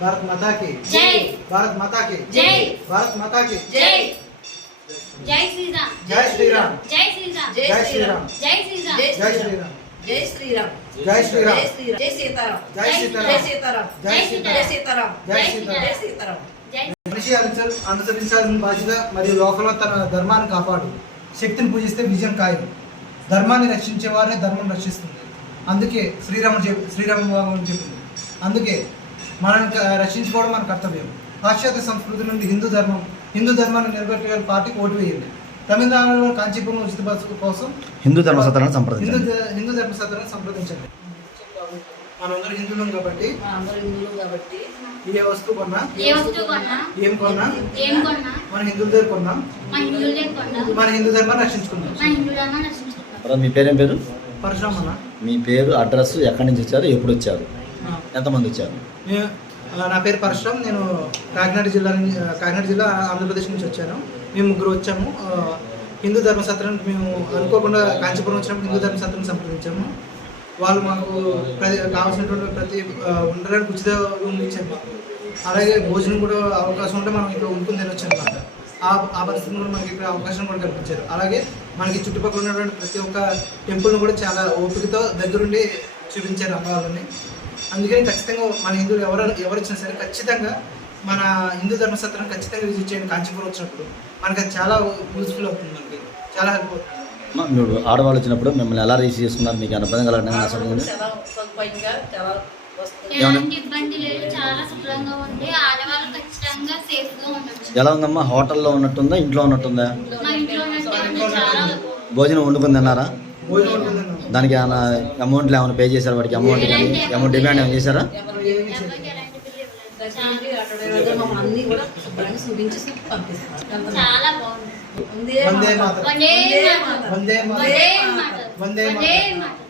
भारत माता की जय। भारत माता की जय। भारत माता की जय। जय श्री राम। जय श्री राम। जय श्री राम। जय श्री राम। जय श्री राम। जय श्री राम। जय श्री राम। जय श्री राम। जय सीताराम। जय सीताराम। जय सीताराम। जय सीताराम। जय सीताराम। जय जय सीताराम। सीताराम. మనిషి అనుసరించాల్సిన బాధ్యత మరియు లోకంలో తన ధర్మాన్ని కాపాడు. శక్తిని పూజిస్తే విజయం ఖాయం. ధర్మాన్ని రక్షించే వారిని ధర్మం రక్షిస్తుంది. అందుకే శ్రీరామ భగవాన్ చెప్పింది. అందుకే మనల్ని రక్షించుకోవడం మన కర్తవ్యం. పాశ్చాత్య సంస్కృతి నుండి హిందూ ధర్మాన్ని నిలబెట్టే పార్టీకి ఓటు వేయండి. తమిళనాడులో కాంచీపురం ఉచిత బస్సు కోసం హిందూ ధర్మసత్రాన్ని సంప్రదించండి. హిందూ ధర్మసత్రాన్ని సంప్రదించండి. మనందరూ హిందువులం కాబట్టి ఏ వస్తువు కొన్నా ఏం కొన్నా మన హిందువుల దగ్గర కొన్నాం. మన హిందూ ధర్మాన్ని రక్షించుకున్నాం. మీ పేరేం పేరు? పరశురామ్ అన్న. మీ పేరు, అడ్రస్, ఎక్కడి నుంచి వచ్చారు, ఎప్పుడు వచ్చారు, ఎంతమంది వచ్చారు? నా పేరు పరశురామ్. నేను కాకినాడ జిల్లా ఆంధ్రప్రదేశ్ నుంచి వచ్చాను. మేము ముగ్గురు వచ్చాము. హిందూ ధర్మసత్రానికి మేము అనుకోకుండా కాంచీపురం వచ్చినప్పుడు హిందూ ధర్మసత్రాన్ని సంప్రదించాము. వాళ్ళు మాకు కావాల్సినటువంటి ప్రతి ఉండడానికి ఉచిత రూమ్ ఇచ్చారు మాకు. అలాగే భోజనం కూడా అవకాశం ఉంటే మనం ఇక్కడ వండుకుని తినొచ్చు అనమాట. ఆ పరిస్థితిని కూడా మనకి ఇక్కడ అవకాశం కూడా కల్పించారు. అలాగే మనకి చుట్టుపక్కల ఉన్నటువంటి ప్రతి ఒక్క టెంపుల్ని కూడా చాలా ఓపికతో దగ్గరుండి చూపించారు అమ్మవారిని. అందుకని ఖచ్చితంగా మన హిందువులు ఎవరు వచ్చినా సరే ఖచ్చితంగా మన హిందూ ధర్మసత్రాన్ని ఖచ్చితంగా విజిట్ చేయండి. కాంచీపురం వచ్చినప్పుడు మనకి అది చాలా యూస్ఫుల్ అవుతుంది. మనకి చాలా హెల్ప్ అవుతుంది. మీరు ఆడవాళ్ళు వచ్చినప్పుడు మిమ్మల్ని ఎలా రిసీవ్ చేసుకున్నారు? మీకు అనుభవం కలగడం ఎలా ఉందమ్మా? హోటల్లో ఉన్నట్టుందా, ఇంట్లో ఉన్నట్టుందా? భోజనం వండుకుని తిన్నారా? దానికి ఏమైనా అమౌంట్లు ఏమైనా పే చేశారా? వాడికి అమౌంట్ కానీ అమౌంట్ డిమాండ్ ఏమైనా చేశారా? వందే మాతరం. వందే మాతరం. వందే మాతరం.